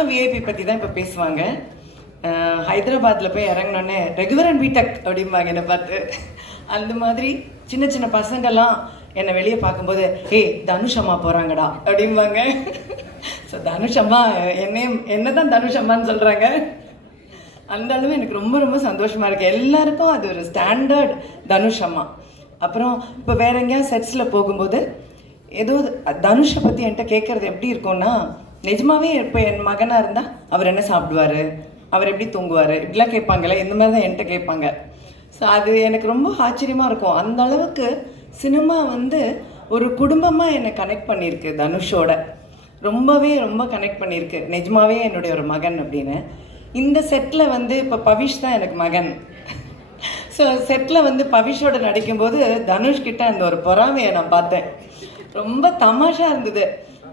VIP பற்றி தான் இப்போ பேசுவாங்க. ஹைதராபாத்தில் போய் இறங்கினோடனே ரெகுவரன் பீடெக் அப்படிம்பாங்க என்னை பார்த்து. அந்த மாதிரி சின்ன சின்ன பசங்கள்லாம் என்னை வெளியே பார்க்கும்போது ஏய் தனுஷ் அம்மா போகிறாங்கடா அப்படிம்பாங்க. ஸோ தனுஷ் அம்மா என்னையும் என்ன தான் தனுஷ் அம்மான்னு சொல்கிறாங்க அந்த அளவு எனக்கு ரொம்ப ரொம்ப சந்தோஷமாக இருக்குது எல்லாருக்கும் அது ஒரு ஸ்டாண்டர்ட் தனுஷ் அம்மா. அப்புறம் இப்போ வேற எங்கேயாவது செட்ஸில் போகும்போது ஏதோ தனுஷை பற்றி என்கிட்ட கேட்குறது எப்படி இருக்கும்னா நிஜமாவே இப்போ என் மகனாக இருந்தால் அவர் என்ன சாப்பிடுவார்? அவர் எப்படி தூங்குவார்? இப்படிலாம் கேட்பாங்கல்ல இந்த மாதிரி தான் என்கிட்ட கேட்பாங்க. ஸோ அது எனக்கு ரொம்ப ஆச்சரியமாக இருக்கும். அந்த அளவுக்கு சினிமா வந்து ஒரு குடும்பமாக என்னை கனெக்ட் பண்ணியிருக்கு தனுஷோட. ரொம்பவே ரொம்ப கனெக்ட் பண்ணியிருக்கு. நிஜமாவே என்னுடைய ஒரு மகன் அப்படின்னு. இந்த செட்டில் வந்து இப்போ பவிஷ் தான் எனக்கு மகன். ஸோ செட்டில் வந்து பவிஷோட நடிக்கும்போது தனுஷ்கிட்ட அந்த ஒரு பொறாமையை நான் பார்த்தேன். ரொம்ப தமாஷாக இருந்தது.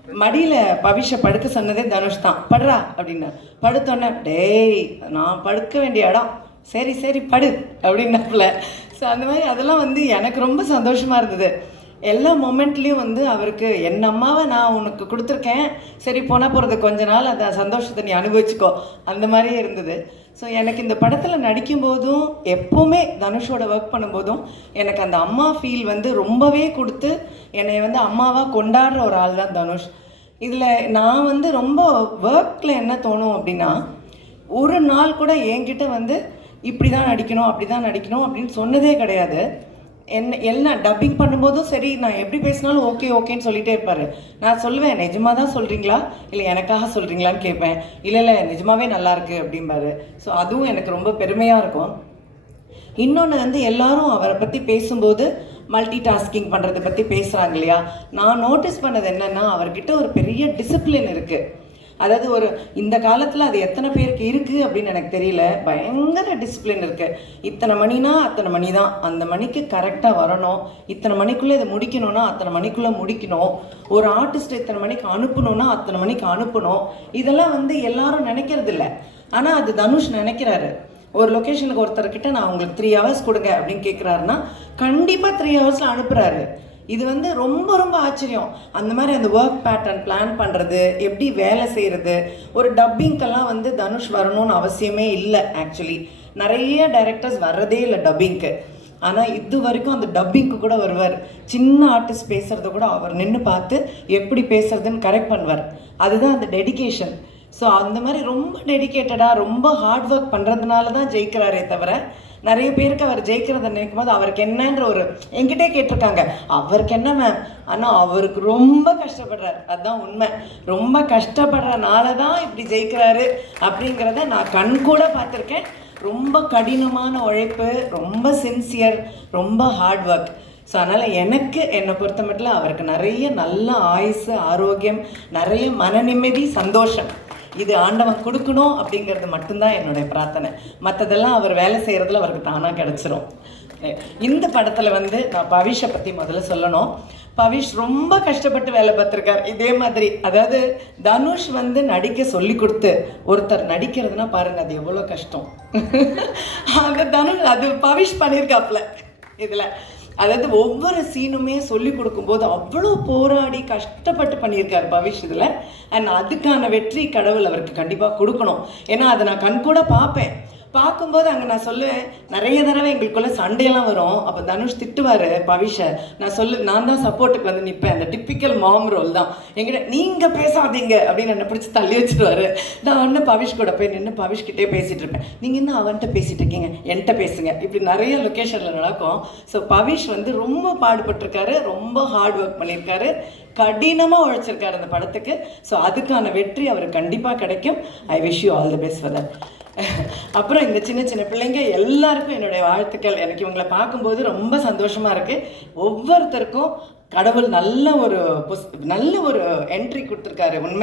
மடியில் பவிஷ படுக்க சொன்னதே தனுஷ் தான். படுறா அப்படின்னா படுத்தோன்னே டேய் நான் படுக்க வேண்டிய இடம். சரி சரி படு. அப்படின்னாப்புல. ஸோ அந்த மாதிரி அதெல்லாம் வந்து எனக்கு ரொம்ப சந்தோஷமாக இருந்தது. எல்லா மொமெண்ட்லேயும் வந்து அவருக்கு என் அம்மாவை நான் உனக்கு கொடுத்துருக்கேன். சரி போனால் போகிறது கொஞ்ச நாள் அந்த சந்தோஷத்தை நீ அனுபவிச்சுக்கோ. அந்த மாதிரியே இருந்தது. ஸோ எனக்கு இந்த படத்தில் நடிக்கும்போதும் எப்போவுமே தனுஷோட ஒர்க் பண்ணும்போதும் எனக்கு அந்த அம்மா ஃபீல் வந்து ரொம்பவே கொடுத்து என்னை வந்து அம்மாவாக கொண்டாடுற ஒரு ஆள் தான் தனுஷ். இதில் நான் வந்து ரொம்ப ஒர்க்கில் என்ன தோணும் அப்படின்னா ஒரு நாள் கூட என்கிட்ட வந்து இப்படி தான் நடிக்கணும் அப்படி தான் நடிக்கணும் அப்படின்னு சொன்னதே கிடையாது. என்ன எல்லாம் டப்பிங் பண்ணும்போதும் சரி நான் எப்படி பேசினாலும் ஓகே ஓகேன்னு சொல்லிட்டே இருப்பார். நான் சொல்லுவேன் நிஜமாக தான் சொல்கிறீங்களா இல்லை எனக்காக சொல்கிறீங்களான்னு கேட்பேன். இல்லை இல்லை நிஜமாவே நல்லாயிருக்கு அப்படிம்பாரு. ஸோ அதுவும் எனக்கு ரொம்ப பெருமையாக இருக்கும். இன்னொன்று வந்து எல்லாரும் அவரை பற்றி பேசும்போது மல்டி டாஸ்கிங் பண்ணுறதை பற்றி பேசுகிறாங்க இல்லையா? நான் நோட்டீஸ் பண்ணது என்னென்னா அவர்கிட்ட ஒரு பெரிய டிசிப்ளின் இருக்குது அதாவது ஒரு இந்த காலத்தில் அது எத்தனை பேருக்கு இருக்குது அப்படின்னு எனக்கு தெரியல. பயங்கர டிசிப்ளின் இருக்குது இத்தனை மணினா அத்தனை மணி தான் அந்த மணிக்கு கரெக்டாக வரணும். இத்தனை மணிக்குள்ளே இதை முடிக்கணும்னா அத்தனை மணிக்குள்ளே முடிக்கணும். ஒரு ஆர்டிஸ்ட் இத்தனை மணிக்கு அனுப்பணும்னா அத்தனை மணிக்கு அனுப்பணும். இதெல்லாம் வந்து எல்லாரும் நினைக்கிறது இல்லை. ஆனால் அது தனுஷ் நினைக்கிறாரு. ஒரு லொக்கேஷனுக்கு ஒருத்தர்கிட்ட நான் உங்களுக்கு த்ரீ ஹவர்ஸ் கொடுங்க அப்படின்னு கேட்குறாருன்னா கண்டிப்பாக த்ரீ ஹவர்ஸில் அனுப்புகிறாரு இது வந்து ரொம்ப ரொம்ப ஆச்சரியம். அந்த மாதிரி அந்த ஒர்க் பேட்டர்ன் பிளான் பண்ணுறது எப்படி வேலை செய்கிறது ஒரு டப்பிங்க்கெல்லாம் வந்து தனுஷ் வரணும்னு அவசியமே இல்லை ஆக்சுவலி நிறைய டைரக்டர்ஸ் வர்றதே இல்லை டப்பிங்க்கு ஆனால் இது வரைக்கும் அந்த டப்பிங்க்கு கூட வருவார். சின்ன ஆர்டிஸ்ட் பேசுகிறத கூட அவர் நின்று பார்த்து எப்படி பேசுறதுன்னு கரெக்ட் பண்ணுவார். அதுதான் அந்த டெடிகேஷன் ஸோ அந்த மாதிரி ரொம்ப டெடிகேட்டடாக ரொம்ப ஹார்ட் ஒர்க் பண்ணுறதுனால தான் ஜெயிக்கிறாரே தவிர நிறைய பேருக்கு அவர் ஜெயிக்கிறத நினைக்கும் போது அவருக்கு என்னன்ற ஒரு என்கிட்டே கேட்டிருக்காங்க. அவருக்கு என்ன மேம் ஆனால் அவருக்கு ரொம்ப கஷ்டப்படுறார். அதுதான் உண்மை. ரொம்ப கஷ்டப்படுறனால தான் இப்படி ஜெயிக்கிறாரு அப்படிங்கிறத நான் கண் கூட பார்த்துருக்கேன். ரொம்ப கடினமான உழைப்பு ரொம்ப சின்சியர் ரொம்ப ஹார்ட் ஒர்க் ஸோ அதனால் எனக்கு என்னை பொறுத்த மட்டும் அவருக்கு நிறைய நல்ல ஆயுசு ஆரோக்கியம் நிறைய மன நிம்மதி சந்தோஷம். இது ஆண்டவன் கொடுக்கணும் அப்படிங்கிறது மட்டும்தான் என்னுடைய பிரார்த்தனை. மற்றதெல்லாம் அவர் வேலை செய்கிறதுல அவருக்கு தானாக கிடச்சிரும். இந்த படத்தில் வந்து நான் பவிஷை பற்றி முதல்ல சொல்லணும். பவிஷ் ரொம்ப கஷ்டப்பட்டு வேலை பார்த்துருக்கார். இதே மாதிரி அதாவது தனுஷ் வந்து நடிக்க சொல்லி கொடுத்து ஒருத்தர் நடிக்கிறதுனா பாருங்க அது எவ்வளோ கஷ்டம். அந்த தனுஷ் அது பவிஷ் பண்ணியிருக்காப்புல இதில். அதாவது ஒவ்வொரு சீனுமே சொல்லி கொடுக்கும்போது அவ்வளோ போராடி கஷ்டப்பட்டு பண்ணியிருக்கார் பவிஷ் இதில். அண்ட் அதுக்கான வெற்றி கடவுள் அவருக்கு கண்டிப்பாக கொடுக்கணும். ஏன்னா அதை நான் கண் கூட பார்ப்பேன். பார்க்கும்போது அங்கே நான் சொல்லுவேன் நிறைய தடவை எங்களுக்குள்ள சண்டையெல்லாம் வரும். அப்போ தனுஷ் திட்டுவார் பவிஷை நான் சொல்லு நான் தான் சப்போர்ட்டுக்கு வந்து நிற்பேன் அந்த டிப்பிக்கல் மாம் ரோல் தான். எங்கிட்ட நீங்கள் பேசாதீங்க. அப்படின்னு என்னை பிடிச்சி தள்ளி வச்சிருவாரு. நான் ஒன்று பவிஷ் கூட போய் நின்று பவிஷ் கிட்டே பேசிகிட்டு இருப்பேன். நீங்கள் என்ன அவன்கிட்ட பேசிகிட்டு இருக்கீங்க? என்கிட்ட பேசுங்க. இப்படி நிறைய லொக்கேஷனில் நடக்கும். ஸோ பவிஷ் வந்து ரொம்ப பாடுபட்டிருக்காரு ரொம்ப ஹார்ட் ஒர்க் பண்ணியிருக்காரு. கடினமாக உழைச்சிருக்காரு அந்த படத்துக்கு. ஸோ அதுக்கான வெற்றி அவருக்கு கண்டிப்பாக கிடைக்கும். I wish you all the best for that அப்புறம் இந்த சின்ன சின்ன பிள்ளைங்க எல்லாருக்கும் என்னுடைய வாழ்த்துக்கள். எனக்கு இவங்களை பார்க்கும்போது ரொம்ப சந்தோஷமாக இருக்குது ஒவ்வொருத்தருக்கும் கடவுள் நல்ல ஒரு புஸ் நல்ல ஒரு என்ட்ரி கொடுத்துருக்காரு. உண்மையில்